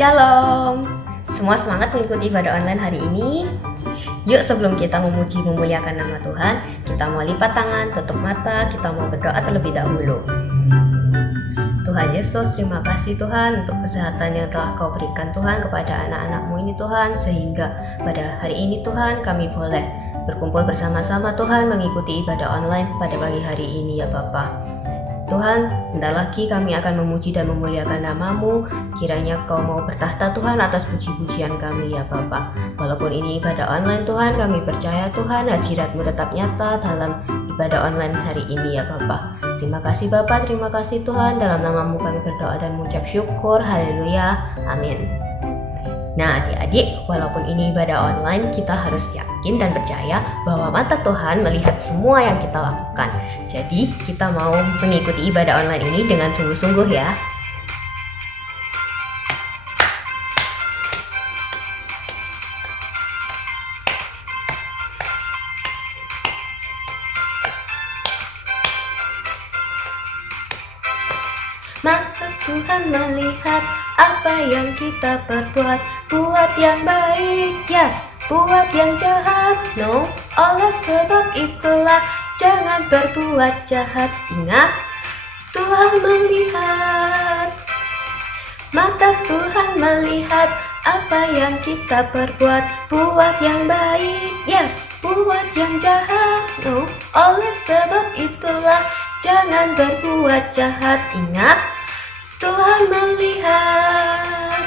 Shalom, semua semangat mengikuti ibadah online hari ini. Yuk sebelum kita memuji memuliakan nama Tuhan, kita mau lipat tangan, tutup mata, kita mau berdoa terlebih dahulu. Tuhan Yesus, terima kasih Tuhan untuk kesehatan yang telah Kau berikan Tuhan kepada anak-anak-Mu ini Tuhan, sehingga pada hari ini Tuhan kami boleh berkumpul bersama-sama Tuhan mengikuti ibadah online pada pagi hari ini ya Bapa. Tuhan, bentar lagi kami akan memuji dan memuliakan nama-Mu. Kiranya Kau mau bertahta Tuhan atas puji-pujian kami ya Bapa. Walaupun ini ibadah online Tuhan, kami percaya Tuhan hadirat-Mu tetap nyata dalam ibadah online hari ini ya Bapa. Terima kasih Bapa, terima kasih Tuhan. Dalam nama-Mu kami berdoa dan mengucap syukur. Haleluya. Amin. Nah adik-adik, walaupun ini ibadah online, kita harus yakin dan percaya bahwa mata Tuhan melihat semua yang kita lakukan. Jadi kita mau mengikuti ibadah online ini dengan sungguh-sungguh ya. Mata Tuhan melihat apa yang kita perbuat, buat yang baik, yes, buat yang jahat, no. Oleh sebab itulah jangan berbuat jahat. Ingat, Tuhan melihat. Mata Tuhan melihat apa yang kita perbuat, buat yang baik, yes, buat yang jahat, no. Oleh sebab itulah jangan berbuat jahat. Ingat, Tuhan melihat.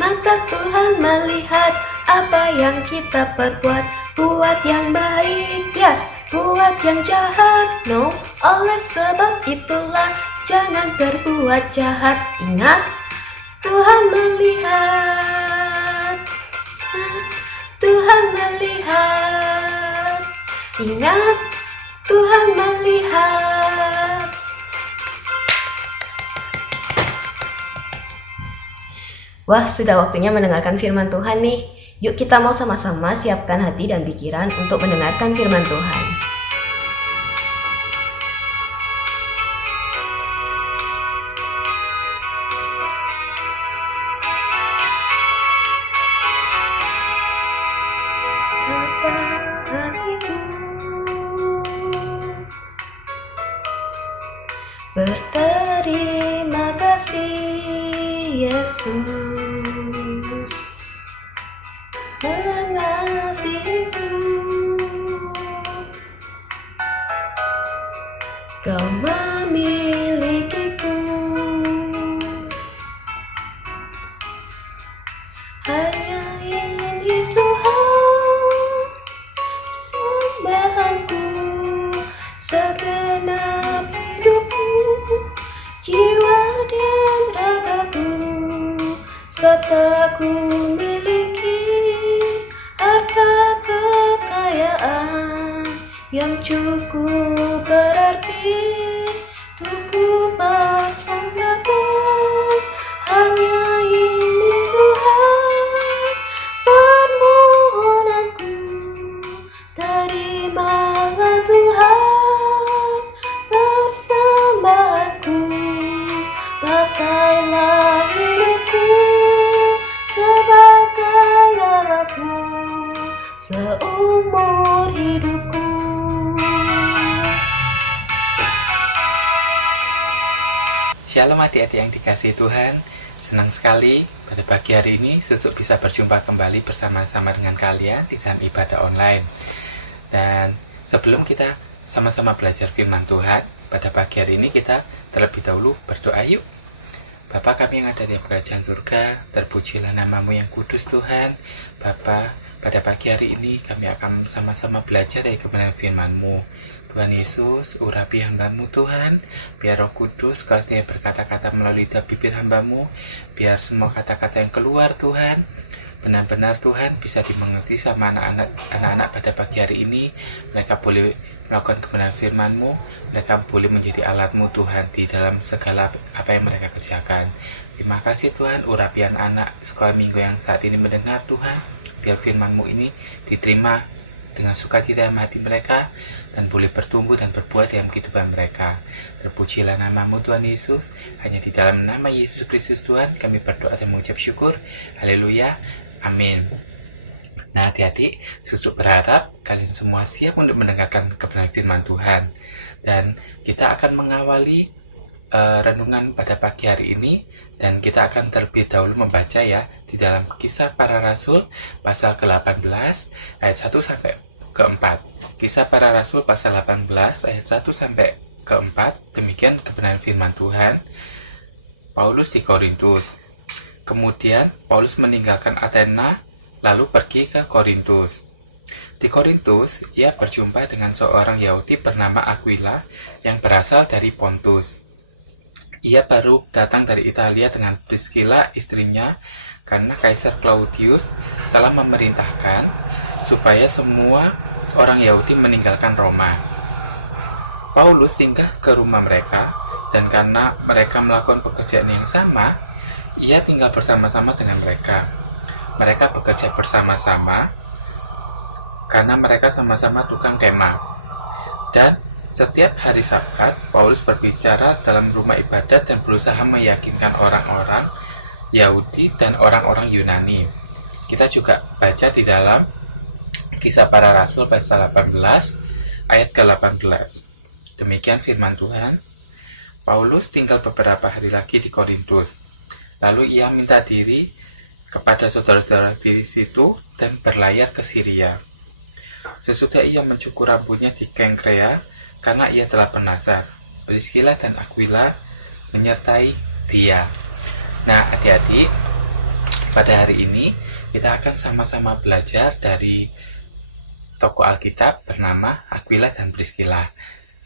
Mata Tuhan melihat apa yang kita perbuat, buat yang baik, yes, buat yang jahat, no. Oleh sebab itulah jangan berbuat jahat. Ingat, Tuhan melihat. Tuhan melihat. Ingat, Tuhan melihat. Wah, sudah waktunya mendengarkan firman Tuhan nih. Yuk kita mau sama-sama siapkan hati dan pikiran untuk mendengarkan firman Tuhan. Apa hatiku berterima kasih Yesus mengasihiku. Kau memilikiku, hanya ini Tuhan sembahanku, segenap hidupku, jiwa dan ragaku. Sebab tak ku miliki harta kekayaan yang cukup berarti untuk ku pasang tangan. Hanya ini Tuhan permohonanku, terimalah Tuhan persembahanku. Pakailah hidupku sebagai alatmu seumur hidupku. Shalom adik-adik yang dikasihi Tuhan. Senang sekali pada pagi hari ini Susuk bisa berjumpa kembali bersama-sama dengan kalian di dalam ibadah online. Dan sebelum kita sama-sama belajar firman Tuhan, pada pagi hari ini kita terlebih dahulu berdoa yuk. Bapa kami yang ada di kerajaan surga, terpujilah nama-Mu yang kudus Tuhan. Bapa, pada pagi hari ini kami akan sama-sama belajar dari kebenaran firman-Mu. Tuhan Yesus, urapi hamba-Mu Tuhan, biar Roh Kudus Kau sendiri berkata-kata melalui bibir hamba-Mu, biar semua kata-kata yang keluar Tuhan, benar-benar Tuhan bisa dimengerti sama anak-anak pada pagi hari ini. Mereka boleh melakukan kebenaran firman-Mu, mereka boleh menjadi alat-Mu Tuhan di dalam segala apa yang mereka kerjakan. Terima kasih Tuhan, urapi anak sekolah minggu yang saat ini mendengar Tuhan, biar firman-Mu ini diterima dengan sukacita dalam hati mereka dan boleh bertumbuh dan berbuah dalam kehidupan mereka. Terpujilah namamu Tuhan Yesus. Hanya di dalam nama Yesus Kristus Tuhan kami berdoa dan mengucap syukur. Haleluya. Amin. Nah, adik-adik, Susuk berharap kalian semua siap untuk mendengarkan kebenaran firman Tuhan. Dan kita akan mengawali renungan pada pagi hari ini, dan kita akan terlebih dahulu membaca ya di dalam Kisah Para Rasul pasal ke-18 ayat 1 sampai ke-4. Kisah Para Rasul pasal 18 ayat 1 sampai ke-4. Demikian kebenaran firman Tuhan. Paulus di Korintus. Kemudian Paulus meninggalkan Athena lalu pergi ke Korintus. Di Korintus, ia berjumpa dengan seorang Yahudi bernama Aquila yang berasal dari Pontus. Ia baru datang dari Italia dengan Priscilla istrinya karena Kaisar Claudius telah memerintahkan supaya semua orang Yahudi meninggalkan Roma. Paulus singgah ke rumah mereka, dan karena mereka melakukan pekerjaan yang sama, ia tinggal bersama-sama dengan mereka. Mereka bekerja bersama-sama karena mereka sama-sama tukang kemah. Dan setiap hari Sabat, Paulus berbicara dalam rumah ibadat dan berusaha meyakinkan orang-orang Yahudi dan orang-orang Yunani. Kita juga baca di dalam Kisah Para Rasul pasal 18 ayat ke-18. Demikian firman Tuhan. Paulus tinggal beberapa hari lagi di Korintus. Lalu ia minta diri kepada saudara-saudara di situ dan berlayar ke Syria. Sesudah ia mencukur rambutnya di Kengkrea, karena ia telah penasar, Priscilla dan Aquila menyertai dia. Nah, adik-adik, pada hari ini kita akan sama-sama belajar dari tokoh Alkitab bernama Aquila dan Priscilla.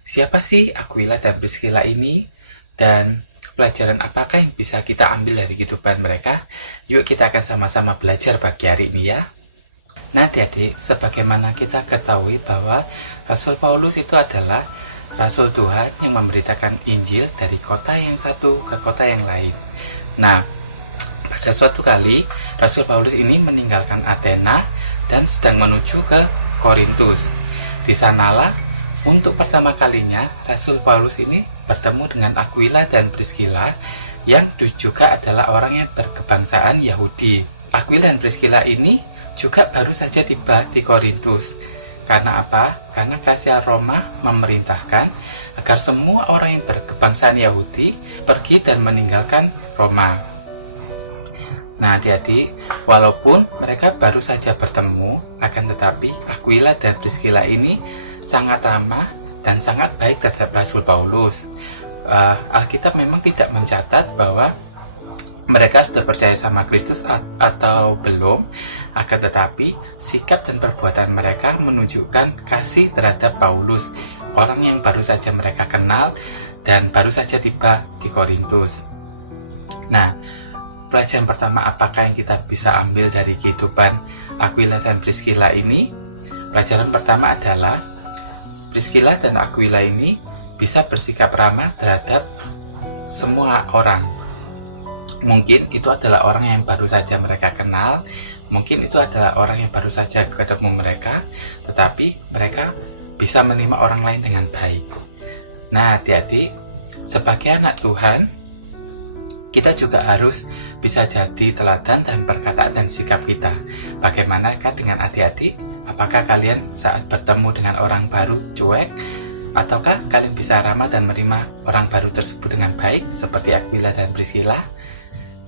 Siapa sih Aquila dan Priscilla ini? Dan pelajaran apakah yang bisa kita ambil dari kehidupan mereka? Yuk kita akan sama-sama belajar pagi hari ini ya. Nah, adik-adik, sebagaimana kita ketahui bahwa Rasul Paulus itu adalah Rasul Tuhan yang memberitakan Injil dari kota yang satu ke kota yang lain. Nah, pada suatu kali Rasul Paulus ini meninggalkan Athena dan sedang menuju ke Korintus. Di sanalah untuk pertama kalinya Rasul Paulus ini bertemu dengan Aquila dan Priscilla yang juga adalah orang yang berkebangsaan Yahudi. Aquila dan Priscilla ini juga baru saja tiba di Korintus. Karena apa? Karena Kaisar Roma memerintahkan agar semua orang yang berkebangsaan Yahudi pergi dan meninggalkan Roma. Nah, adik-adik, walaupun mereka baru saja bertemu, akan tetapi Aquila dan Priscilla ini sangat ramah dan sangat baik terhadap Rasul Paulus. Alkitab memang tidak mencatat bahwa mereka sudah percaya sama Kristus atau belum, akan tetapi sikap dan perbuatan mereka menunjukkan kasih terhadap Paulus, orang yang baru saja mereka kenal dan baru saja tiba di Korintus. Nah, pelajaran pertama apakah yang kita bisa ambil dari kehidupan Aquila dan Priscilla ini? Pelajaran pertama adalah Priscilla dan Aquila ini bisa bersikap ramah terhadap semua orang. Mungkin itu adalah orang yang baru saja mereka kenal, mungkin itu adalah orang yang baru saja ketemu mereka, tetapi mereka bisa menerima orang lain dengan baik. Nah, adik-adik, sebagai anak Tuhan, kita juga harus bisa jadi teladan dan perkataan dan sikap kita. Bagaimanakah dengan adik-adik? Apakah kalian saat bertemu dengan orang baru cuek? Ataukah kalian bisa ramah dan menerima orang baru tersebut dengan baik seperti Aquila dan Priscilla?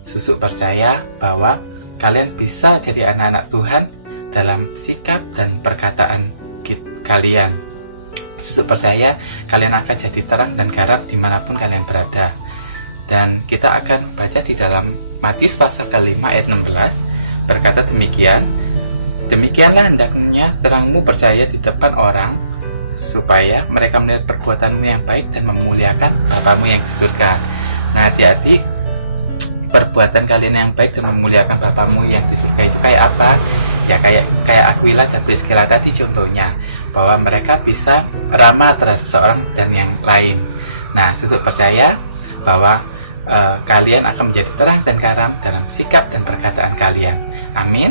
Susuk percaya bahwa kalian bisa jadi anak-anak Tuhan dalam sikap dan perkataan kalian. Susuk percaya kalian akan jadi terang dan garam dimanapun kalian berada. Dan kita akan baca di dalam Matius pasal ke-5 ayat 16, berkata demikian, demikianlah hendaknya terangmu percaya di depan orang, supaya mereka melihat perbuatanmu yang baik dan memuliakan Bapamu yang di surga. Nah, adik-adik, perbuatan kalian yang baik dan memuliakan Bapamu yang di surga itu kayak apa? Ya kayak Aquila dan Priscilla tadi contohnya, bahwa mereka bisa ramah terhadap seorang dan yang lain. Nah, Susuk percaya bahwa kalian akan menjadi terang dan garam dalam sikap dan perkataan kalian. Amin.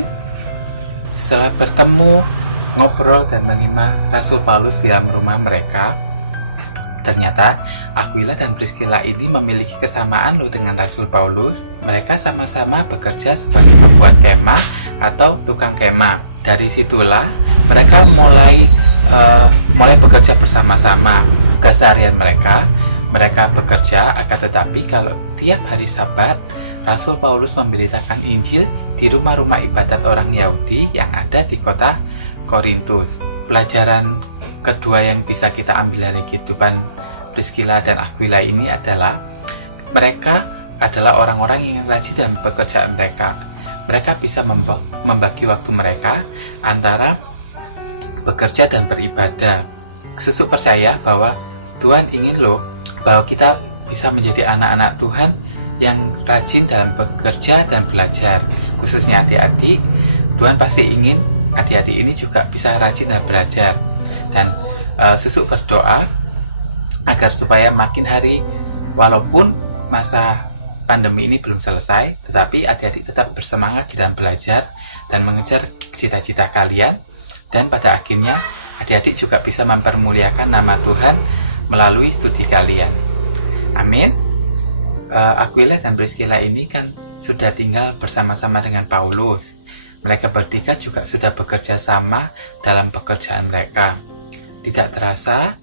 Setelah bertemu ngobrol dan menerima Rasul Paulus di dalam rumah mereka, ternyata Aquila dan Priscilla ini memiliki kesamaan loh dengan Rasul Paulus. Mereka sama-sama bekerja sebagai pembuat kemah atau tukang kemah. Dari situlah mereka mulai bekerja bersama-sama. Keseharian mereka bekerja, akan tetapi kalau tiap hari Sabat Rasul Paulus memberitakan Injil di rumah-rumah ibadat orang Yahudi yang ada di kota Korintus. Pelajaran kedua yang bisa kita ambil dari kehidupan Priscilla dan Aquila ini adalah mereka adalah orang-orang yang rajin dalam pekerjaan mereka. Mereka bisa membagi waktu mereka antara bekerja dan beribadah. Susu percaya bahwa Tuhan ingin loh bahwa kita bisa menjadi anak-anak Tuhan yang rajin dalam bekerja dan belajar. Khususnya adik-adik, Tuhan pasti ingin adik-adik ini juga bisa rajin dan belajar. Dan Susu berdoa agar supaya makin hari, walaupun masa pandemi ini belum selesai, tetapi adik-adik tetap bersemangat di dalam belajar dan mengejar cita-cita kalian, dan pada akhirnya adik-adik juga bisa mempermuliakan nama Tuhan melalui studi kalian. Amin. Aquila dan Priscilla ini kan sudah tinggal bersama-sama dengan Paulus. Mereka bertiga juga sudah bekerja sama dalam pekerjaan mereka. Tidak terasa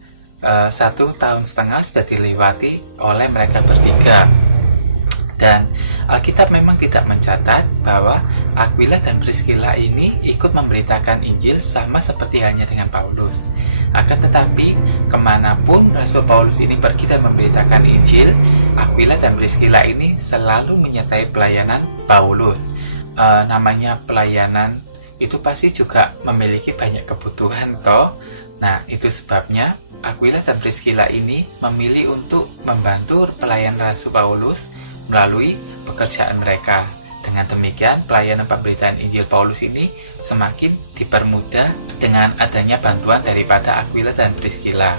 1,5 tahun sudah dilewati oleh mereka bertiga. Dan Alkitab memang tidak mencatat bahwa Aquila dan Priscilla ini ikut memberitakan Injil sama seperti hanya dengan Paulus. Akan tetapi, kemanapun Rasul Paulus ini pergi dan memberitakan Injil, Aquila dan Priscilla ini selalu menyertai pelayanan Paulus. Namanya pelayanan itu pasti juga memiliki banyak kebutuhan toh. Nah, itu sebabnya Aquila dan Priscilla ini memilih untuk membantu pelayanan Rasul Paulus melalui pekerjaan mereka. Dengan demikian, pelayanan pemberitaan Injil Paulus ini semakin dipermudah dengan adanya bantuan daripada Aquila dan Priscilla.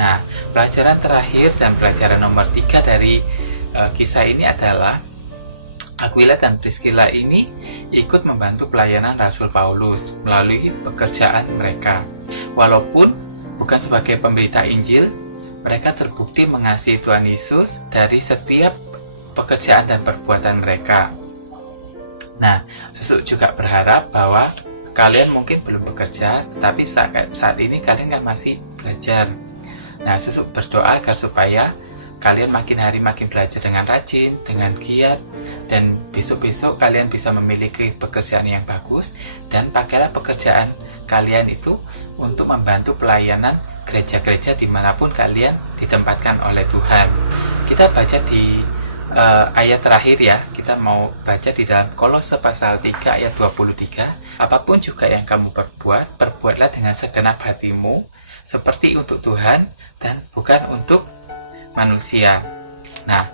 Nah, pelajaran terakhir dan pelajaran nomor 3 dari kisah ini adalah Aquila dan Priscilla ini ikut membantu pelayanan Rasul Paulus melalui pekerjaan mereka. Walaupun bukan sebagai pemberita Injil, mereka terbukti mengasihi Tuhan Yesus dari setiap pekerjaan dan perbuatan mereka. Nah, Susu juga berharap bahwa kalian mungkin belum bekerja, tetapi saat ini kalian kan masih belajar. Nah, Susu berdoa agar supaya kalian makin hari makin belajar dengan rajin, dengan giat, dan besok-besok kalian bisa memiliki pekerjaan yang bagus, dan pakailah pekerjaan kalian itu untuk membantu pelayanan gereja-gereja dimanapun kalian ditempatkan oleh Tuhan. Kita baca di ayat terakhir ya, kita mau baca di dalam Kolose pasal 3 ayat 23. Apapun juga yang kamu perbuat, perbuatlah dengan segenap hatimu, seperti untuk Tuhan dan bukan untuk manusia. Nah,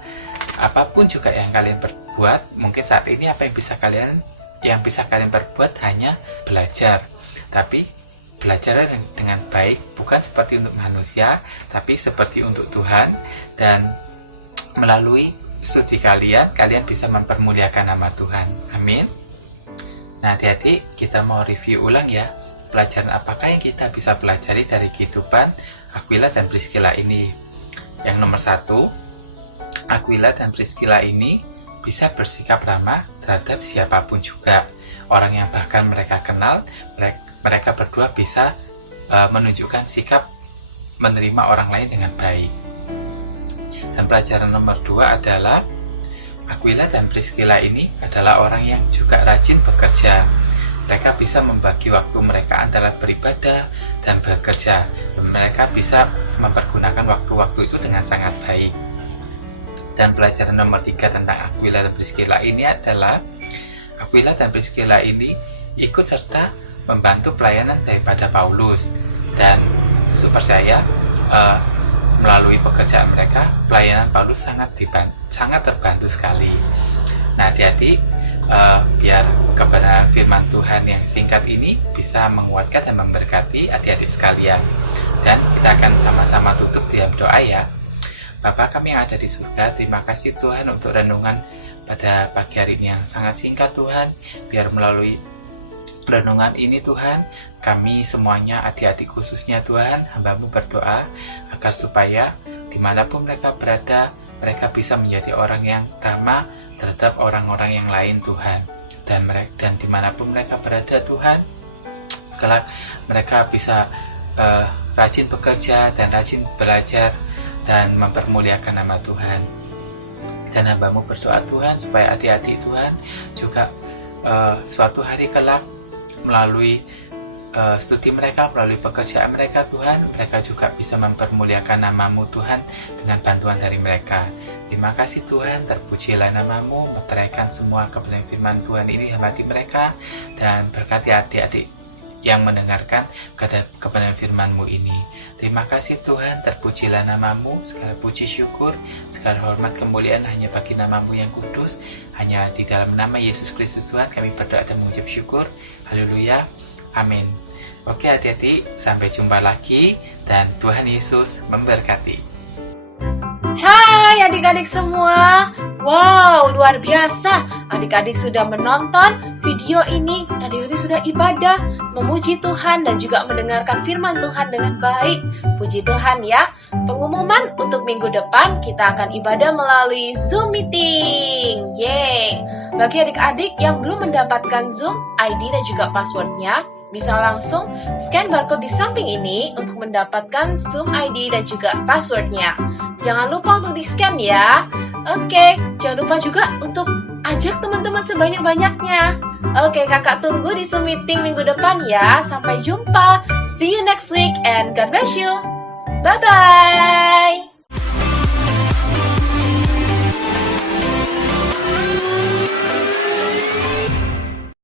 apapun juga yang kalian perbuat, mungkin saat ini apa yang bisa kalian perbuat hanya belajar. Tapi belajar dengan baik, bukan seperti untuk manusia, tapi seperti untuk Tuhan, dan melalui studi kalian bisa mempermuliakan nama Tuhan. Amin. Nah, adik-adik, kita mau review ulang ya. Pelajaran apakah yang kita bisa pelajari dari kehidupan Aquila dan Priscilla ini? Yang nomor 1, Aquila dan Priscilla ini bisa bersikap ramah terhadap siapapun juga. Orang yang bahkan mereka kenal, mereka berdua bisa menunjukkan sikap menerima orang lain dengan baik. Dan pelajaran nomor 2 adalah Aquila dan Priscilla ini adalah orang yang juga rajin bekerja. Mereka bisa membagi waktu mereka antara beribadah dan bekerja. Mereka bisa mempergunakan waktu-waktu itu dengan sangat baik. Dan pelajaran nomor 3 tentang Aquila dan Priscilla ini adalah Aquila dan Priscilla ini ikut serta membantu pelayanan daripada Paulus. Dan Susu percaya melalui pekerjaan mereka, pelayanan Paulus sangat terbantu sekali. Nah, adik-adik, biar kebenaran firman Tuhan yang singkat ini bisa menguatkan dan memberkati adik-adik sekalian. Dan kita akan sama-sama tutup dalam doa ya. Bapa kami yang ada di surga, terima kasih Tuhan untuk renungan pada pagi hari ini yang sangat singkat Tuhan. Biar melalui renungan ini Tuhan, kami semuanya, adik-adik khususnya Tuhan, hamba-Mu berdoa agar supaya dimanapun mereka berada, mereka bisa menjadi orang yang ramah terhadap orang-orang yang lain Tuhan. Dan dimanapun mereka berada Tuhan, kelak mereka bisa rajin bekerja dan rajin belajar dan mempermuliakan nama Tuhan. Dan hamba-Mu berdoa Tuhan supaya adik-adik Tuhan juga suatu hari kelak melalui studi mereka, melalui pekerjaan mereka Tuhan, mereka juga bisa mempermuliakan nama-Mu Tuhan dengan bantuan dari mereka. Terima kasih Tuhan, terpujilah nama-Mu, meteraikan semua kebenaran firman Tuhan ini hati mereka, dan berkati adik-adik yang mendengarkan kebenaran firman-Mu ini. Terima kasih Tuhan, terpujilah nama-Mu, segala puji syukur, segala hormat kemuliaan hanya bagi nama-Mu yang kudus, hanya di dalam nama Yesus Kristus Tuhan kami berdoa dan mengucap syukur. Haleluya, amin. Oke adik-adik, sampai jumpa lagi dan Tuhan Yesus memberkati. Hai adik-adik semua. Wow, luar biasa. Adik-adik sudah menonton video ini. Adik-adik sudah ibadah, memuji Tuhan dan juga mendengarkan firman Tuhan dengan baik. Puji Tuhan ya. Pengumuman untuk minggu depan kita akan ibadah melalui Zoom meeting. Yeay. Bagi adik-adik yang belum mendapatkan Zoom ID dan juga passwordnya, bisa langsung scan barcode di samping ini untuk mendapatkan Zoom ID dan juga passwordnya. Jangan lupa untuk di-scan ya. Oke, jangan lupa juga untuk ajak teman-teman sebanyak-banyaknya. Oke, kakak tunggu di Zoom meeting minggu depan ya. Sampai jumpa. See you next week and God bless you. Bye-bye.